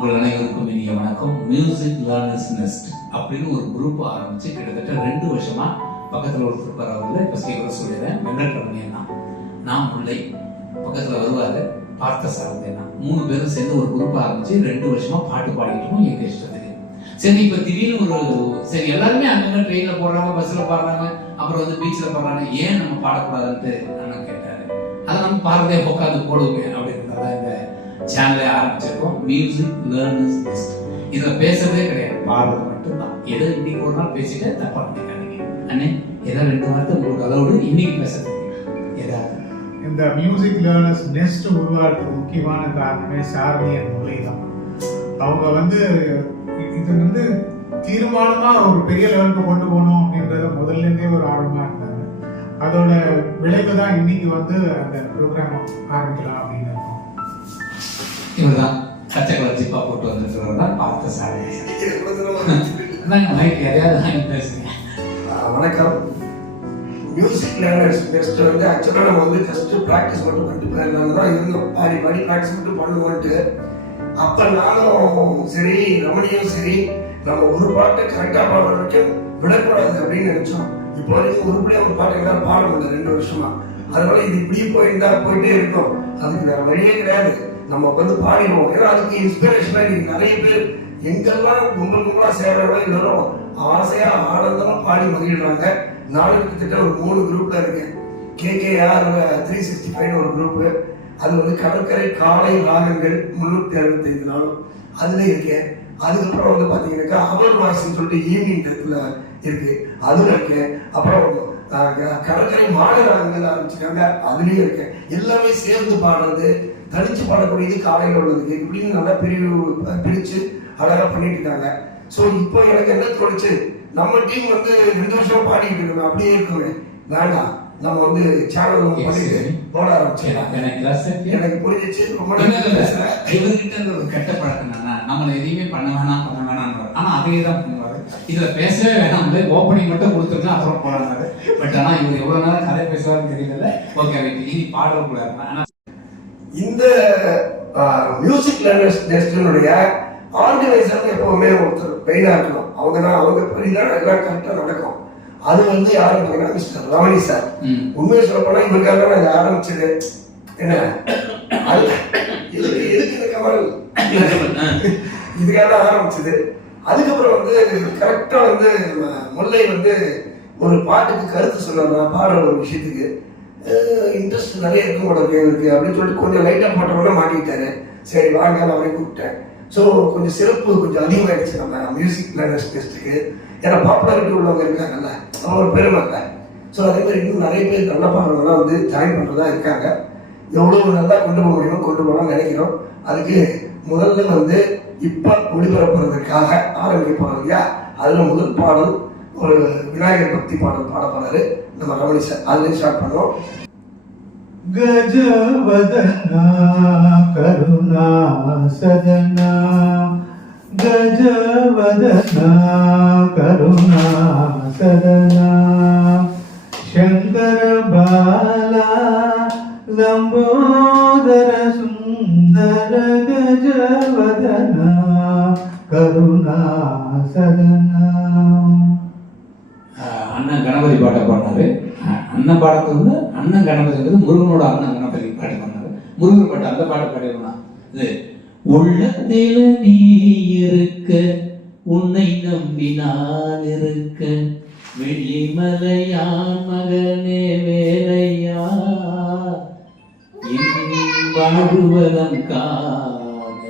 உங்கள் அனைவருக்கும் இனிய வணக்கம். மியூசிக் லேர்னர்ஸ் நெஸ்ட் அப்படின்னு ஒரு குரூப் ஆரம்பிச்சு கிட்டத்தட்ட 2 வருஷமா பக்கத்தில் ஒருத்தர் வராது. இப்போ சீக்கிரம் சொல்லிடுறேன். வெங்கட்ரமணியன் தான், நான் முல்லை, பக்கத்தில் வருவார் பார்த்த சாரதேனா, 3 பேரும் சேர்ந்து ஒரு குரூப் ஆரம்பிச்சு 2 வருஷமா பாட்டு பாடிக்கிட்டோம் எங்க இஷ்டத்துக்கு. சரி, இப்போ திடீர்னு சரி எல்லாருமே அங்கங்க ட்ரெயின்ல போடுறாங்க, பஸ்ல பாடுறாங்க, அப்புறம் வந்து பீச்சில் பாடுறாங்க, ஏன் நம்ம பாடக்கூடாதுன்ட்டு அண்ணன் கேட்டாரு. அதை நம்ம பாடுறதே உட்காந்து போடுவோமே அப்படின்றதான் இந்த சேனலை ஆரம்பிச்சிருக்கோம். Music learners nest. இதுல பேசுறதே கிடையாது, பாடுறது மட்டும்தான். ஏதோ இன்னைக்கு ஒரு நாள் பேசிட்டு தப்பா பண்ணிக்காதீங்க அண்ணே. ஏதோ 2 வார்த்தை உங்களுக்கு அதோடு இன்னைக்கு பேசுறது ஏதாவது. இந்த மியூசிக் லேர்னர்ஸ் நெஸ்ட் உருவாகிறதுக்கு முக்கியமான காரணமே சாரதி அண்ட் முல்லை தான். அவங்க இது தீர்மானமா ஒரு பெரிய லெவலுக்கு கொண்டு போகணும் அப்படின்றத முதல்ல இருந்தே ஒரு ஆர்வமா இருந்தாங்க. அதோட விளைவு தான் இன்னைக்கு அந்த ப்ரோக்ராம் ஆரம்பிக்கலாம் அப்படின்னு இருக்கோம். இவர்தான் பச்சை கலர் ஜிப்பா போட்டு வந்துருக்கிறவர் தான் பார்த்த சாரதி. மைக் எதையாவது பேசுங்க. வணக்கம். மியூசிக் லேர்னர்ஸ் நெஸ்ட் ஆக்சுவலாக நம்ம ஜஸ்ட் ப்ராக்டிஸ் மட்டும் பண்ணிட்டு போயிருந்தாங்க தான் இருந்தோம். பாடி ப்ராக்டிஸ் மட்டும் பண்ணுவோன்ட்டு. அப்போ நானும் சரி, ரமணியும் சரி, நம்ம ஒரு பாட்டு கரெக்டாக பாடுற வரைக்கும் விடக்கூடாது அப்படின்னு நினைச்சோம். இப்போ வரைக்கும் உருப்படியாக ஒரு பாட்டு எங்களால் பாட முடியல 2 வருஷமா. அதனால இது இப்படி போயிட்டே இருக்கோம். அதுக்கு வேற வழியே கிடையாது. நம்ம பாடிடுவோம். ஏன்னா அதுக்கு இன்ஸ்பிரேஷனா இன்னைக்கு நிறைய பேர் எங்கெல்லாம் கும்பலா சேர்றாங்களோ எல்லாரும் ஆசையா ஆனந்தமா பாடி மகிழ்றாங்க. நானும் கிட்டத்தட்ட ஒரு 3 குரூப்ல இருக்கேன். KKR 365 ஒரு குரூப். அது கடற்கரை காலை ராகங்கள் 365 நாளும் அதுல இருக்கேன். அதுக்கப்புறம் பாத்தீங்கன்னாக்கா அவர் வாய்ஸ்ன்னு சொல்லிட்டு ஈவினிங் டைத்துல இருக்கு, அதுல இருக்கேன். அப்புறம் கடற்கரை மாநகரங்கள் ஆரம்பிச்சிருக்காங்க, அதுலயும் இருக்கேன். எல்லாமே சேர்ந்து பாடுறது, தனிச்சு பாடக்கூடியது, காலையில உள்ளது, இப்படின்னு நல்லா பிரிச்சு அழகா பண்ணிட்டு இருக்காங்க. ஸோ இப்போ எனக்கு என்ன தோணுச்சு, நம்ம டீம் 2 வருஷம் பாடிட்டு இருக்கோம், அப்படியே இருக்குமே, வேண்டாம் நம்ம சேனல் பண்ணிட்டு போட ஆரம்பிச்சிடலாம். எனக்கு புரிஞ்சிச்சு. ரொம்ப இவர்கிட்ட ஒரு கெட்ட பழக்கம் என்னன்னா, நம்மளை எதையுமே பண்ண வேணாம் ஆனா அதே தான் பண்ணுவாரு. இதுல பேசவே வேணாம், ஓப்பனிங் மட்டும் கொடுத்துருக்கா அப்புறம் போறாங்க. பட் ஆனா இவர் எவ்வளவு நேரம் கதை பேசுவாருன்னு தெரியல. ஓகே, இனி பாடக்கூடாது. ஆனா இந்த மியூசிக் லேர்னர்ஸ் நெஸ்டினுடைய ஆர்கனைசர் எப்பவுமே ஒருத்தர் பெயினா இருக்கணும். அவங்க பெரிதான் எல்லாம் கரெக்டா நடக்கும். அது யாரும் பார்த்தீங்கன்னா மிஸ்டர் ரமணி சார். உண்மையை சொல்ல போனா இவருக்காக நான் இதை ஆரம்பிச்சது. என்ன இதுக்கு இந்த கமல் இதுக்காக ஆரம்பிச்சது. அதுக்கப்புறம் கரெக்டா முல்லை ஒரு பாட்டுக்கு கருத்து சொன்னா பாடுற ஒரு விஷயத்துக்கு இன்ட்ரெஸ்ட் நிறைய இருக்கும் போல இருக்கு அப்படின்னு சொல்லிட்டு கொஞ்சம் லைட்டா போட்டோம்னா மாட்டிக்கிட்டாரு. சரி வாங்க, அவரை கூப்பிட்டேன். ஸோ கொஞ்சம் சிறப்பு கொஞ்சம் அதிகமாகிடுச்சு நம்ம மியூசிக் லேர்னர்ஸ் டெஸ்ட்டுக்கு. ஏன்னா பாப்புலாரிட்டி உள்ளவங்க இருக்காங்கல்ல, அவங்க ஒரு பெருமை இல்லை. ஸோ அதே மாதிரி இன்னும் நிறைய பேர் நல்ல பாடுறவங்களாம் ஜாயின் பண்ணுறதா இருக்காங்க. எவ்வளோ நல்லா கொண்டு போக முடியுமோ கொண்டு போகலாம்னு நினைக்கிறோம். அதுக்கு முதல்ல இப்போ ஒளிபரப்புறதுக்காக ஆரம்பிப்பாங்க இல்லையா, அதில் முதல் பாடல் ஒரு விநாயகர் பக்தி பாடல் பாட போறாரு நம்ம ரமணி சார். அதுலேயும் ஸ்டார்ட் பண்ணுவோம். கஜவதனா கருணா சதனா, கஜவதனா கருணா சதனா, சங்கர பாலா லம்போதர சுந்தர, கஜவதனா கருணா சதனா. அண்ணன் கணபதி பாட்டை பாடினாரு. அண்ணன் பாடத்துல அண்ணன் கணபதி முருகனோட அண்ணன் கணபதி பாட்டு பாடினாரு. முருகன் பாட்டு அந்த பாட்டு பாடினா இது உள்ளத்தில நீ இருக்க, உன்னை நம்பி நான் இருக்க, வெள்ளிமலையான் மகனே வேலையா, வாழ்வதம் காண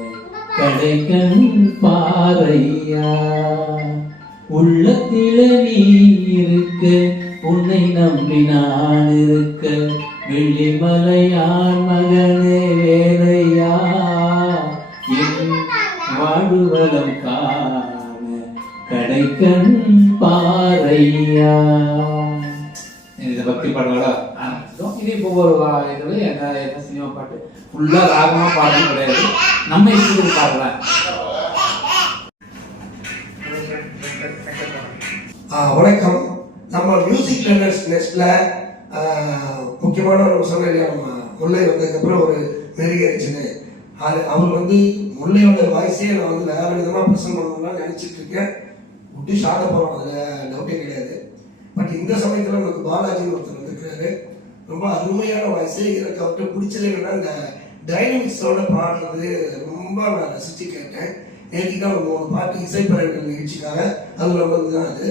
கடைக்கண் பாறையா, உள்ளத்தில நீ இருக்க, உன்னை நம்பி நான் இருக்க, வெள்ளிமலையான் மகனே வேலையா, என் வாழ்வலம் காண கடைக்கண் பாறையா. இந்த பக்தி பாடலோட ஆரம்பிச்சிட்டோம். இது இப்போ ஒரு இதுல என்ன சினிமா பாட்டு ஃபுல்லா ராகமா பாடலும் கிடையாது, நம்ம இஷ்டத்துக்கு பாடலாம். வணக்கம். நம்ம மியூசிக் லேர்னர்ஸ் நெஸ்ட்ல முக்கியமான ஒரு சொன்ன இல்லையா, நம்ம முல்லை வந்ததுக்கப்புறம் ஒரு மெருகேறிச்சுன்னு அவர் வந்து முல்லையோட வாய்ஸே நான் வந்து வேற விதமாக ப்ரெசென்ட் பண்ணணும்லாம் நினச்சிட்டு இருக்கேன். விட்டு ஷார்ட்ட போகிறோம், அதில் டவுட்டே கிடையாது. பட் இந்த சமயத்தில் நமக்கு பாலாஜின்னு ஒருத்தர் வந்துருக்காரு. ரொம்ப அருமையான வாய்ஸு. எனக்கு அவர்கிட்ட பிடிச்சது என்னன்னா இந்த டைனமிக்ஸோட பாடுறது ரொம்ப நான் ரசித்து கேட்டேன். நேற்று தான் ஒரு 3 பாட்டு இசைப்பறவைகள் நிகழ்ச்சிக்காக அது நம்ம தான் அது.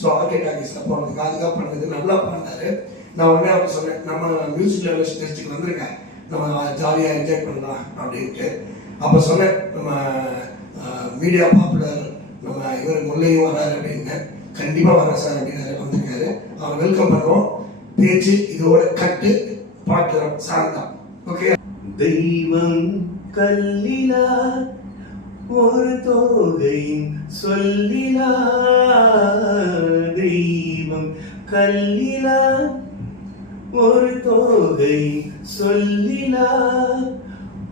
ஸோ ஆர்கே டாக்கிஸில் போனதுக்கு அதுக்காக பண்ணது நல்லா பாடினாரு. நான் உடனே அவர் சொன்னேன், நம்ம மியூசிக் லெவல் டெஸ்ட்டுக்கு வந்திருக்கேன், நம்ம ஜாலியாக என்ஜாய் பண்ணலாம் அப்படின்ட்டு. அப்போ சொன்னேன், நம்ம மீடியா பாப்புலர் நம்ம இவர் முல்லையும் வராரு அப்படின்னு. கண்டிப்பாக வர சார் அப்படின்னு வந்திருக்காரு. அவரை வெல்கம் பண்ணுவோம். பேச்சு இதோட கட்டு பாட்டு சாங் தான். ஓகே. தெய்வம் கல்லிலா ஒரு தோகையின் சொல்லிலா, தெய்வம் கல்லிலா ஒரு தோகை சொல்லிலா,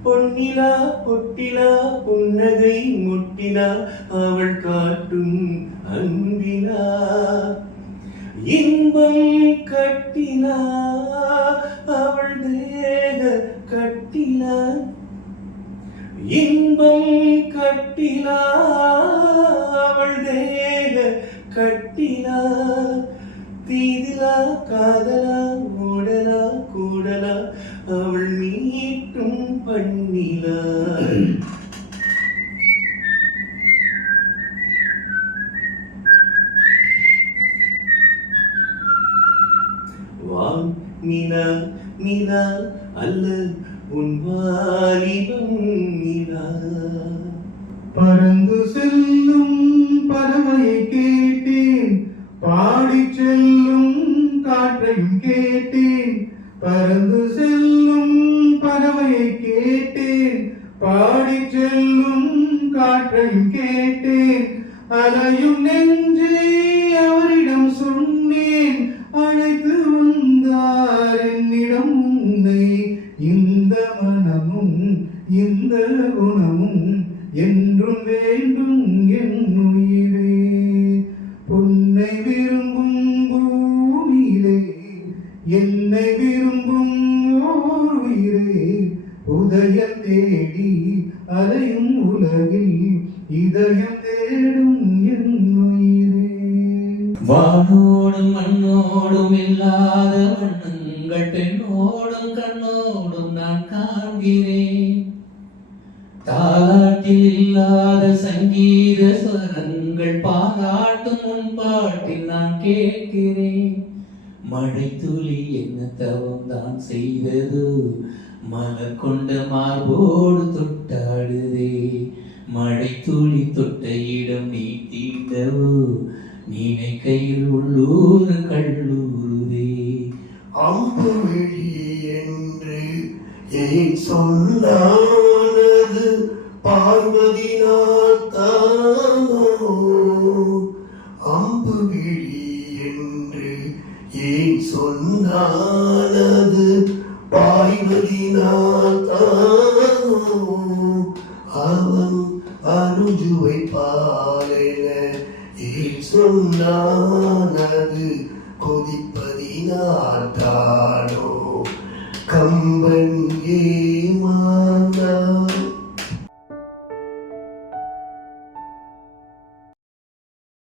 பொன்னிலா பொட்டிலா புன்னகை முட்டிலா அவள் காட்டும் அன்பிலா, இன்பம் கட்டிலா அவள் தேக கட்டிலா, இன்பம் கட்டிலா அவள் தேக கட்டிலா, தீதிலா காதலா ஓடலா கூடலா அவள் மீட்டும் பண்ணிலா. வான் நிலா நிலா அல்ல உன் வாலிபம் நிலா, பறந்து செல்லும் பறவையை கேட்டேன், பாடி செல்லும் காற்றையும் கேட்டேன், பறந்து செல்லும் பறவையை கேட்டேன், பாடி செல்லும் காற்றையும் கேட்டேன், அலையும் நெஞ்சை அவரிடம் சொன்னேன், அழைத்து வந்தார் என்னிடம் உன்னை, இந்த மனமும் இந்த குணமும் என்றும் வேண்டும் என் உயிரே, பொன்னை விரும்பும் பூமியிலே என்னை விரும்பும் ஓர் உயிரே, உதயம் தேடி அலையும் உலகில் இதயம் தேடும் என் உயிரே. வானோடும் மண்ணோடும் இல்லாத வண்ணங்கள் பெண்ணோடும் கண்ணோடும் நான் காண்கிறேன், தாலாட்டில் இல்லாத சங்கீத ஸ்வரங்கள் பாராட்டும் உன் பாட்டில் நான் கேட்கிறேன், மழை துளி என்ன தவம் தான் செய்தது, மலர் கொண்ட மார்போடு தொட்டாடுதே, மழை துளி தொட்ட இடம் நீ தீண்டவோ, நீனை கையில் உள்ளூர் கல்லூருதே. அம்பு விழி என்று ஏன் சொன்னானது பார்வதினால் தானோ, அம்பு விழி என்று ஏன் சொன்னானது பார்வதினால் தானோ, அவன் அருஜுவை பாலென ஏன் சொன்னானது கொதிப்பதினால் தானோ, கம்பன்